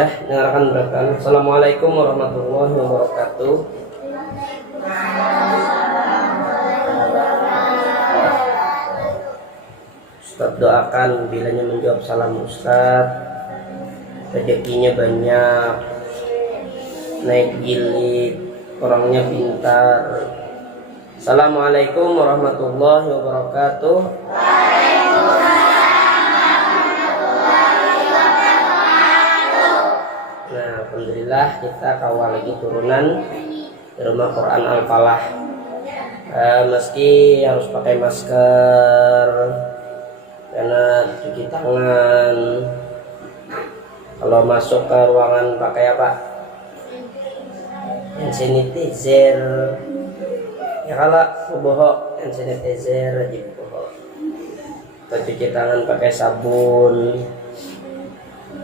Dah, dengarkan beratan. Assalamualaikum warahmatullahi wabarakatuh. Ustaz doakan bilanya menjawab salam Ustaz, rezekinya banyak, naik jilid, orangnya pintar. Assalamualaikum warahmatullahi wabarakatuh. Nah, alhamdulillah kita kawal lagi turunan di rumah Quran Al-Falah. Meski harus pakai masker karena cuci tangan. Kalau masuk ke ruangan pakai apa? Hand sanitizer. Ya kalau bohong hand sanitizer aja bohong. Atau cuci tangan pakai sabun.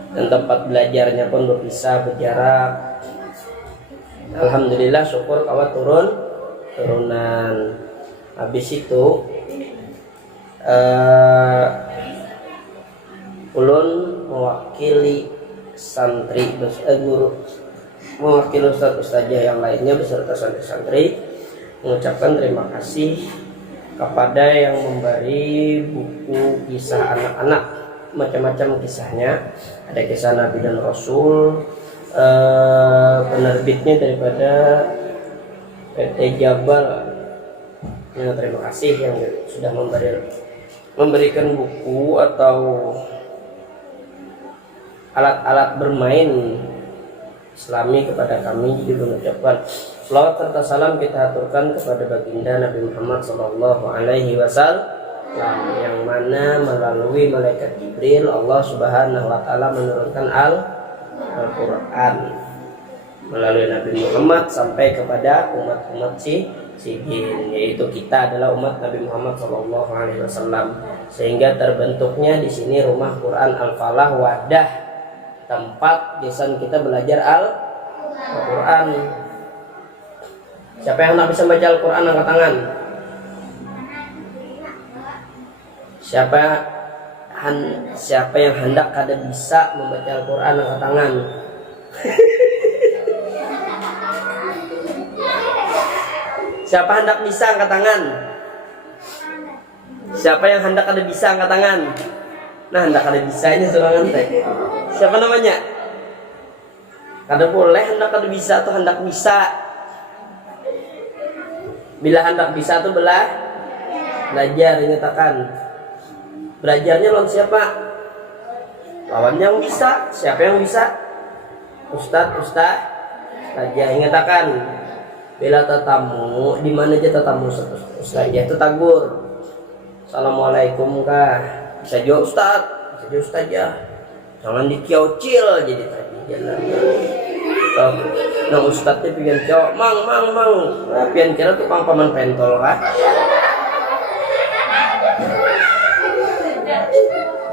Dan tempat belajarnya pun berpisah, berjarak. Alhamdulillah, syukur kawat turunan. Habis itu ulun mewakili santri guru, mewakili ustazah yang lainnya beserta santri-santri mengucapkan terima kasih kepada yang memberi buku kisah anak-anak, macam-macam kisahnya. Ada kisah Nabi dan Rasul, penerbitnya daripada PT Jabal. Ya, terima kasih yang sudah memberikan buku atau alat-alat bermain Islami kepada kami. Jadi mengucapkan selawat serta salam kita aturkan kepada baginda Nabi Muhammad SAW, yang mana melalui malaikat Jibril Allah Subhanahu wa taala menurunkan Al-Qur'an melalui Nabi Muhammad sampai kepada umat-umat si jin, yaitu kita adalah umat Nabi Muhammad SAW. Sehingga terbentuknya di sini rumah Quran Al-Falah, wadah tempat lisan kita belajar Al-Quran. Siapa yang hendak bisa baca Al-Quran angkat tangan. Siapa yang hendak kada bisa membaca Al-Quran angkat tangan. Siapa hendak bisa angkat tangan. Siapa yang hendak kada bisa angkat tangan. Nah, hendak kada bisa ini serangan teh. Siapa namanya? Kada boleh hendak kada bisa atau hendak bisa. Bila hendak bisa itu belajar, dinyatakan. Belajarnya lawan siapa? Lawan yang bisa. Siapa yang bisa? Ustaz saja. Ingatkan, bila tetamu, di mana aja tetamu Ustaz itu tagur. Assalamualaikum kah? Bisa jawab Ustaz, bisa jawab Ustaz ya. Jangan dikiaucil jadi tadi jalan. Nah Ustaznya pengen jawab, mang. Nah, pian kira tukang paman pentol kah?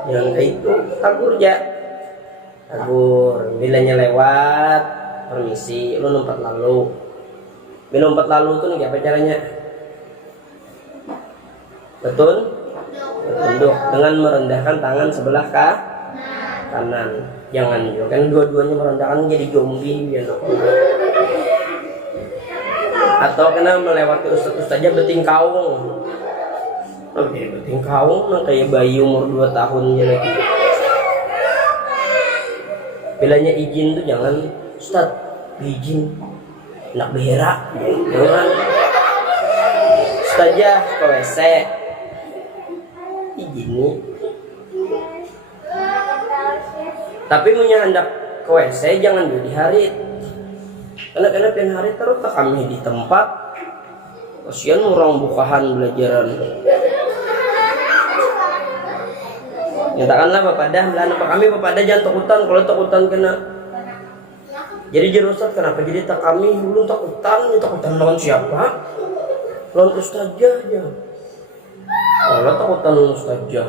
Yang itu tagur ya. Tagur, bilanya lewat, permisi, lu lompat lalu. Bila lompat lalu tuh nih apa caranya? Betul? Tunduk dengan merendahkan tangan sebelah kanan. Jangan juga kan dua-duanya merendahkan jadi zombie ya. Atau kena melewati ustaz saja beting kaung. Oh, jadi beting kaung nah kayak bayi umur 2 tahun aja lagi. Bilanya izin tuh jangan Ustaz, izin nak berak. Jangan. Ustazah ke WC. Izin nih. Tapi punya hendak ke WC jangan di hari. Karena pian hari terus tak kami di tempat. Kasihan orang bukahan belajaran. Nyatakanlah Bapak dah, belah nampak kami Bapak dah jangan takutan. Kalau takutan kena. Jadi Ustaz kenapa jadi tak kami dulu takutan lawan siapa? Lawan ustazah aja. Kalau takutan lawan ustazah.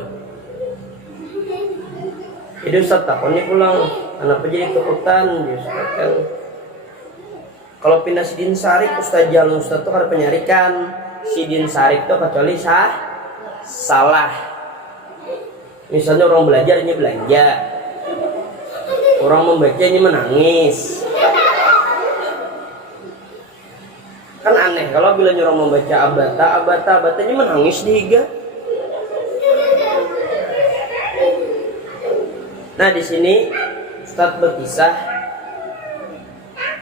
Jadi Ustaz takonnya pulang. Kenapa jadi takutan? Dia Ustaz kan. Kalau pindah Sidin Sarik ustazah lawan ustaz itu kada penyarikan. Sidin Sarik itu kecuali salah. Misalnya orang belajar ini belanja, Orang membacanya menangis. Kan aneh kalau bila orang membaca abatanya menangis dihiga. Nah, di sini Ustadz berkisah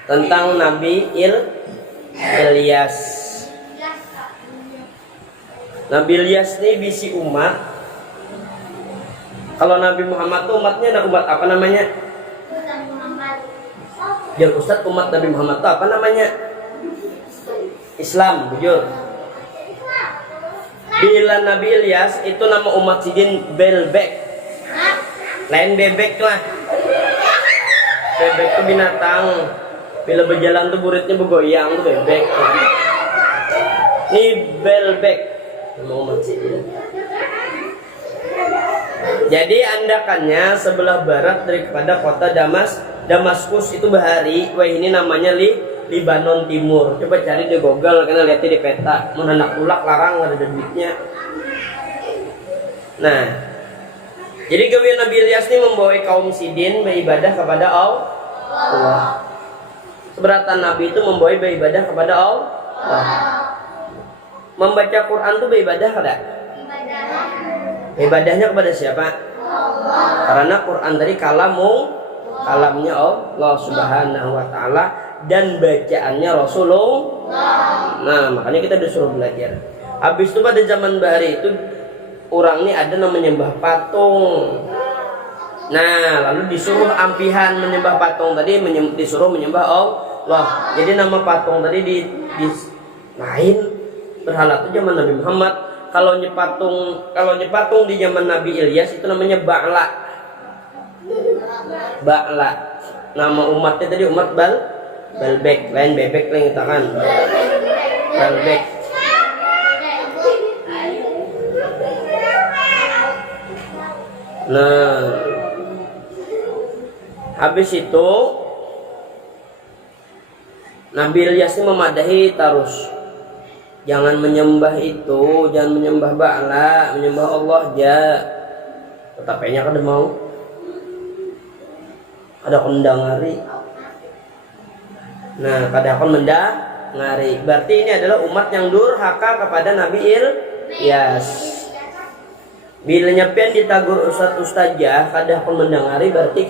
tentang Nabi Ilyas. Nabi Ilyas ini bisi umat. Kalau Nabi Muhammad tuh umatnya umat apa namanya? Ya Ustadz, umat Nabi Muhammad tuh apa namanya? Islam, bujur. Bila Nabi Ilyas itu nama umat sidin Belbek. Lain bebek lah. Bebek itu binatang. Bila berjalan tuh buritnya bergoyang tuh bebek. Ini Belbek. Nama umat sidin. Jadi andakannya sebelah barat daripada kota Damaskus itu bahari. Wah, ini namanya Libanon Timur. Coba cari di Google, karena lihatnya di peta. Mau anak ulak larang ada duitnya. Nah, jadi gawe Nabi Ilyas ini membawa kaum sidin beribadah kepada Allah. Seberatan Nabi itu membawa beribadah kepada Allah. Membaca Quran itu beribadah kada? Ibadahnya kepada siapa? Allah. Karena Quran tadi kalamnya Allah Subhanahu wa taala dan bacaannya Rasulullah. Nah, makanya kita disuruh belajar. Habis itu pada zaman bahari itu orang ini ada namanya menyembah patung. Nah, lalu disuruh ampihan menyembah patung tadi, disuruh menyembah Allah. Jadi nama patung tadi di lain berhala itu zaman Nabi Muhammad. Kalau nyepatung di zaman Nabi Ilyas itu namanya Ba'la. Nama umatnya tadi umat Belbek, lain bebek lain tangan. Belbek. Nah, habis itu Nabi Ilyas ini memadahi terus. Jangan menyembah itu, jangan menyembah Ba'la, menyembah Allah aja. Tetapnya kada mau. Ada kondangari. Nah, kada akan mendangari. Berarti ini adalah umat yang durhaka kepada Nabi Ilyas. Bila nyepian ditagur ustazah kada akan mendangari, berarti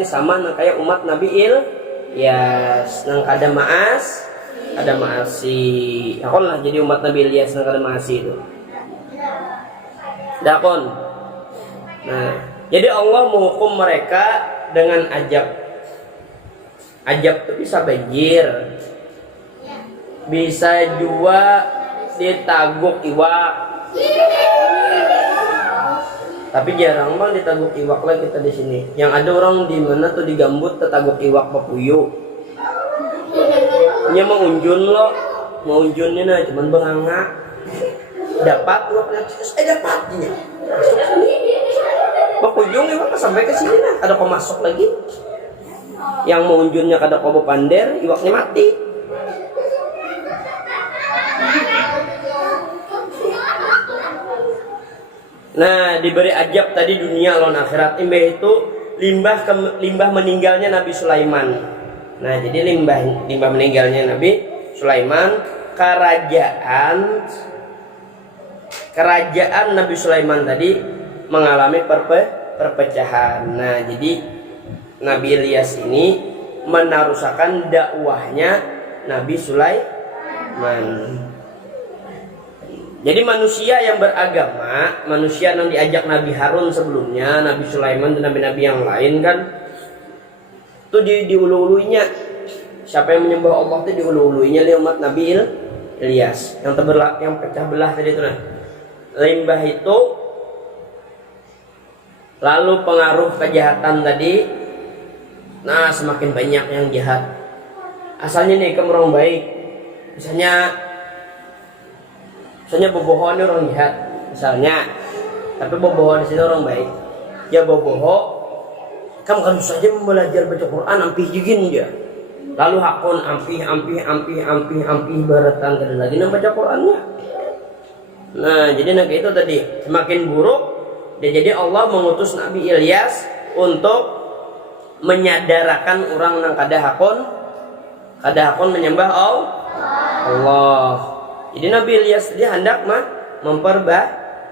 sama kayak umat Nabi Ilyas. Nang kada maas. Ada maasi. Dakon lah jadi umat Nabi Ilyas yang ada maasi itu. Dakon. Nah, jadi Allah menghukum mereka dengan ajab. Ajab itu bisa banjir. Bisa juga ditaguk iwak. Tapi jarang banget ditaguk iwak lah kita di sini. Yang ada orang di mana tuh di Gambut tetaguk iwak papuyu. Nya mau unjunnya nah cuman benganga dapat dapatnya ujung iwak sampai ke sini nah ada kok masuk lagi yang mau unjunnya kada kok pander iwaknya mati. Nah, diberi ajab tadi dunia lawan akhirat. Limbah itu limbah meninggalnya Nabi Sulaiman. Nah, jadi limbah meninggalnya Nabi Sulaiman, kerajaan Nabi Sulaiman tadi mengalami perpecahan. Nah, jadi Nabi Ilyas ini menarusakan dakwahnya Nabi Sulaiman. Jadi manusia yang beragama, manusia yang diajak Nabi Harun sebelumnya, Nabi Sulaiman dan nabi-nabi yang lain kan itu diulu-uluinya. Siapa yang menyembah Allah itu diulu-uluinya oleh umat Nabi Ilyas yang pecah belah tadi itu nah. Limbah itu lalu pengaruh kejahatan tadi. Nah, semakin banyak yang jahat. Asalnya nih kamu orang baik. Misalnya boboho ini orang jahat misalnya. Tapi boboho di sini orang baik. Ya boboho kamu kan saja belajar baca Quran ampih jugin dia. Lalu hakun ampih baratan kada lagi baca Qurannya. Nah, jadi itu tadi semakin buruk. Dan jadi Allah mengutus Nabi Ilyas untuk menyadarakan orang nang kada hakon menyembah Allah. Jadi Nabi Ilyas dia hendak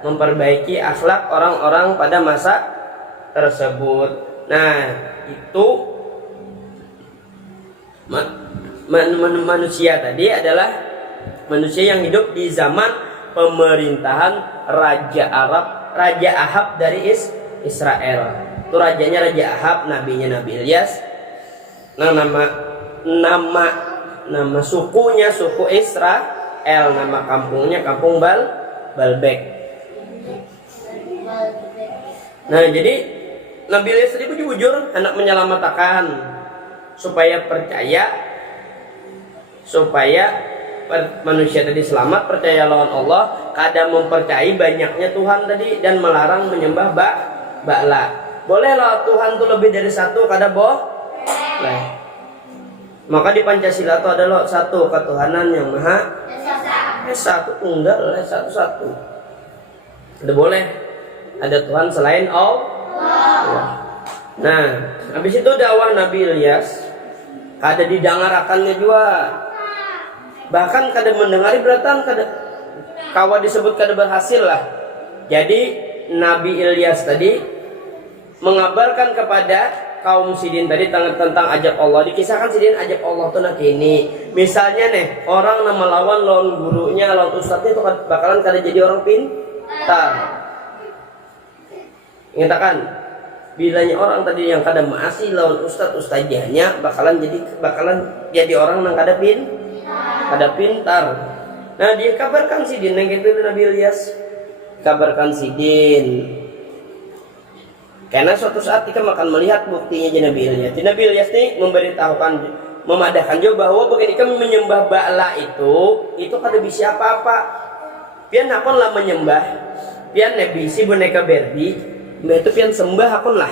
memperbaiki akhlak orang-orang pada masa tersebut. Nah, itu manusia tadi adalah manusia yang hidup di zaman pemerintahan Raja Ahab dari Israel. Itu rajanya Raja Ahab, nabinya Nabi Ilyas. Nah, nama sukunya suku Israel, nama kampungnya kampung Balbek. Nah, jadi Nabi Ilyas tadi bujur hendak menyelamatkan supaya manusia tadi selamat, percaya lawan Allah, kada mempercayai banyaknya Tuhan tadi dan melarang menyembah Ba'la. Boleh lah Tuhan itu lebih dari satu, kada boleh. Maka di Pancasila itu adalah satu ketuhanan yang maha esa, itu tunggal, satu-satu. Tidak boleh ada Tuhan selain Allah. Nah, habis itu dakwah Nabi Ilyas kada didengarkannya juga. Bahkan kada mendengari beratan kada kawa disebut kada berhasil lah. Jadi Nabi Ilyas tadi mengabarkan kepada kaum Sidin tadi tentang ajab Allah. Dikisahkan Sidin ajab Allah tuh nak ini. Misalnya nih, orang nama lawan gurunya, lawan ustadznya itu bakalan kada jadi orang pintar. Ingatkan, bilanya orang tadi yang kada masih lawan ustadznya bakalan jadi orang yang kada pintar. Nah, dia kabarkan Sidin yang gitu Nabi Ilyas. Kabarkan Sidin. Karena suatu saat kita akan melihat buktinya di Nabi Ilyas. Di Nabi Ilyas ini memadahkan juga bahwa bagaimana menyembah Ba'la itu kada bisa apa-apa. Pian akon lah menyembah, pian nebisi boneka Barbie, itu pian sembah akon lah.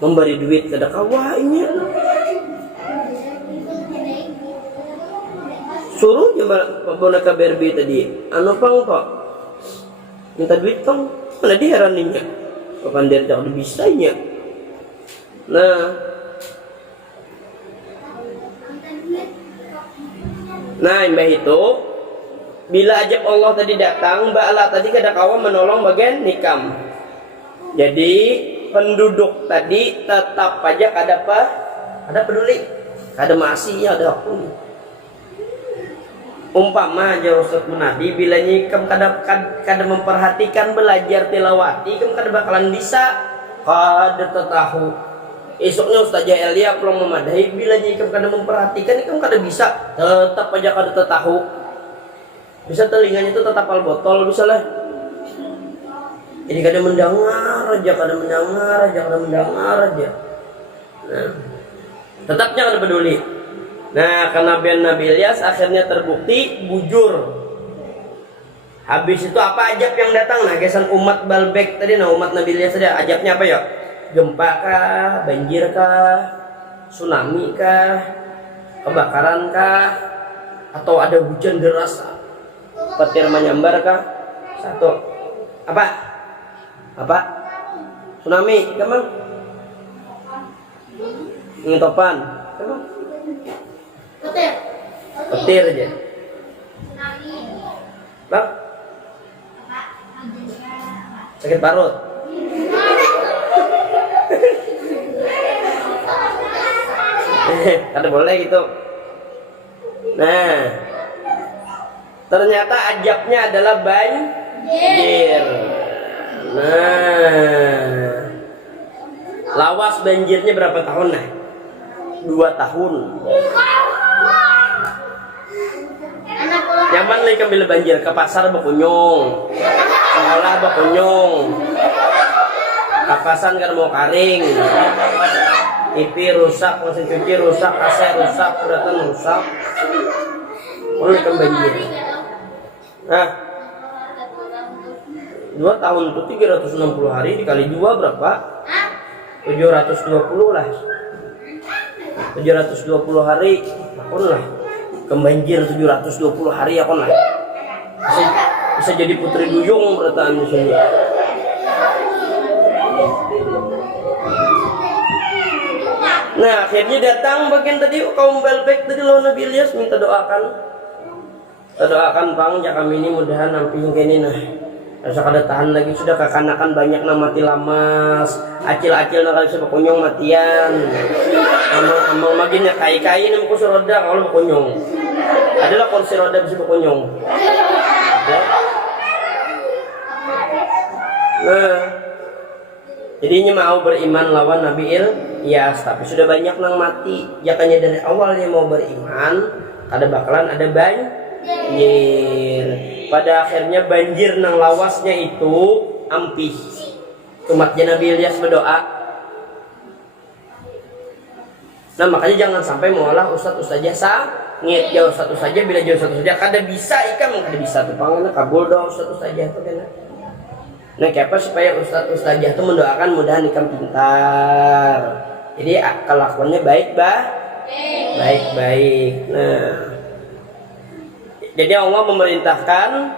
Memberi duit kada kawainya. Suruh boneka Barbie tadi, anu pang kok minta duit tong, mana diheraninya. Kapan dia tak bisanya. Nah, mbah itu bila ajab Allah tadi datang, Ba'la tadi kada kawan menolong bagian nikam. Jadi penduduk tadi tetap aja kada peduli, kada masih ada pun. Umpama aja Ustaz Munadi bila nyikam kada memperhatikan belajar tilawati, kam kada bakalan bisa kada tahu. Esoknya Ustaz Elia belum memadahi bila nyikam kada memperhatikan, kam kada bisa, tetap aja kada tahu. Bisa telinganya itu tetap al botol bisa lah. Jadi kada mendengar aja. Nah, tetapnya kada peduli. Nah, kenabian Nabi Ilyas akhirnya terbukti bujur. Habis itu apa ajab yang datang? Nah, kesan umat Balbek tadi, umat Nabi Ilyas tadi ajabnya apa ya? Gempa kah, banjir kah, tsunami kah, kebakaran kah, atau ada hujan deras, petir menyambar kah? Satu. Apa? Tsunami, kemana? Ingin topan, kemana? Petir aja. Bang, sakit parut. Kada boleh gitu. Nah, ternyata ajabnya adalah banjir. Nah, lawas banjirnya berapa tahun? Nah, 2 tahun. Nyaman lagi kambil banjir, ke pasar bakunyong, sekolah bakunyong, kapasan kan mau karing, TV rusak, mesin cuci rusak, AC rusak, kuratan rusak, mulai kan banjir. Nah, 2 tahun itu 360 hari dikali 2 berapa? 720 lah. 720 hari, akun lah. Kebanjir 720 hari akun lah. Bisa jadi putri duyung bertahan di sini. Nah akhirnya datang bagian tadi kaum Belbek tadi lawan Nabi Ilyas minta doakan. Kita doakan Bang ya kami ini mudahan nampi ini nah. Rasa kada tahan lagi sudah kekanakan banyak nama mati lamas. Acil-acil nak kali sebab kunyong matian. Amang maginya kai-kai ni muka roda kalau kunyong. Adalah kursi roda bisa kunyong. Ya. Nah, jadinya mau beriman lawan Nabi Ilyas, tapi sudah banyak nang mati. Jakanya dari awalnya mau beriman, ada bakalan ada banjir. Pada akhirnya banjir nang lawasnya itu ampih. Umatnya Nabi Ilyas berdoa. Nah makanya jangan sampai mengolah ustadz saja sangit ya ustadz saja bila jauh ustadz saja kada bisa ikan kada bisa tuh panggilnya kabul doa ustadz saja tuh kan. Nah kenapa supaya ustadz itu mendoakan mudahan ikam pintar. Jadi kelakuannya baik. Nah, jadi Allah memerintahkan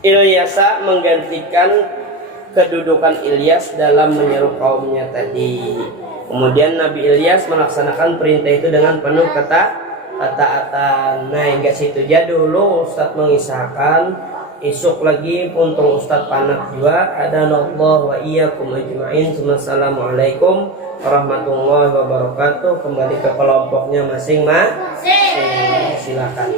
Ilyasa menggantikan kedudukan Ilyas dalam menyeru kaumnya tadi. Kemudian Nabi Ilyas melaksanakan perintah itu dengan penuh ketaatan. Nah hingga situ aja dulu Ustadz mengisahkan. Esok lagi untung Ustadz Panak juga. Adanallah wa iyyakum ajma'in. Assalamualaikum warahmatullahi wabarakatuh. Kembali ke kelompoknya masing-masing. Silakan.